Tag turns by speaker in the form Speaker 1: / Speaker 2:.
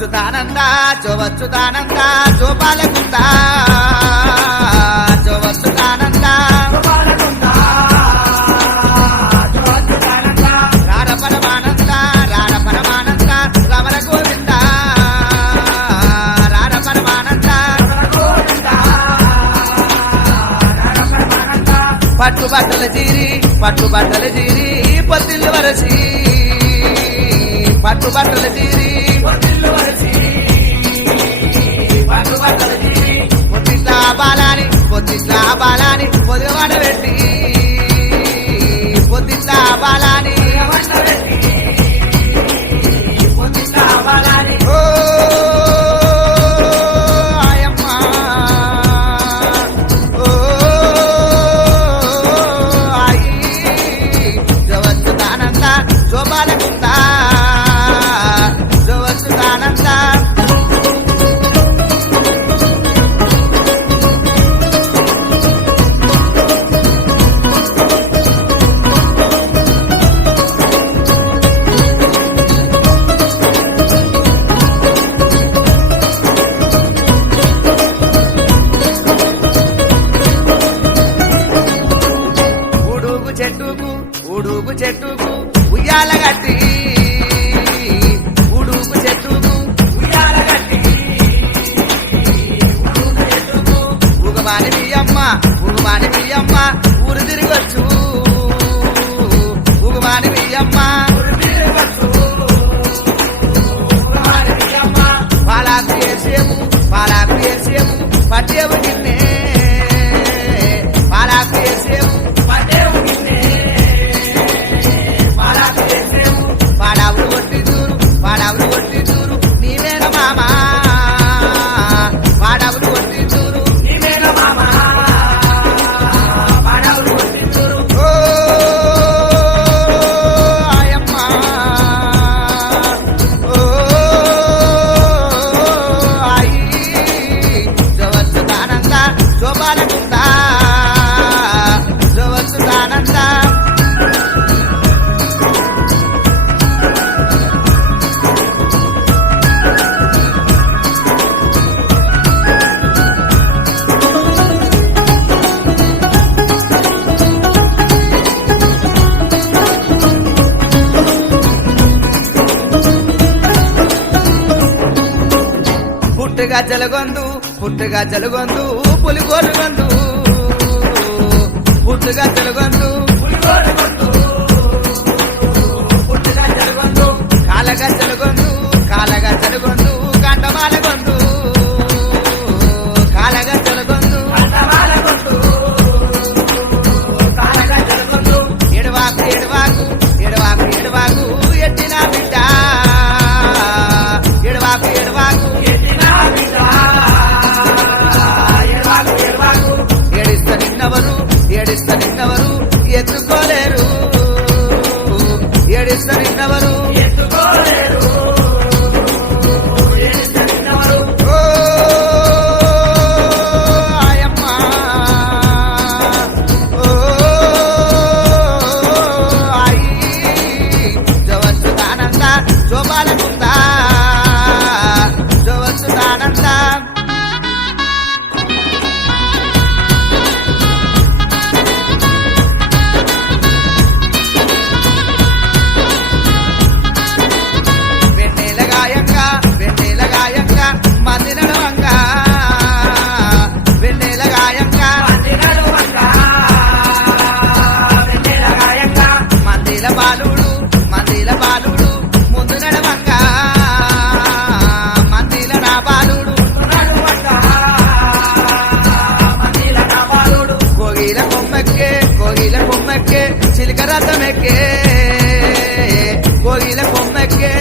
Speaker 1: వచ్చుదానంద జోవచ్చుదానంద జోపాలకుంద జోవచ్చుదానంద రార పరమానంద రార పరమానంద రమణ గోవింద. రార పరమానంద పట్టు బట్టల జీరి పట్టు బట్టల జీరి పొత్తిల్లు వరసి పట్టు బట్టల జీరి Avala ఉగమాని అమ్మ ఊరు తిరగచ్చు. ఉగమాని అమ్మ పాలాకు వేసేము పాలాకు వేసేము పట్టేవు నిన్నే. జవచ్చుదానంద పుట్టుగా జలగొందు పుట్టుగా జలగొందు పులిగోరు గొందు పుట్టుగా జలగొందు కొమ్మెక్కే కోగిల కొమ్మెక్కే చిలకరథమెక్కే కోగిల కొమ్మెక్కే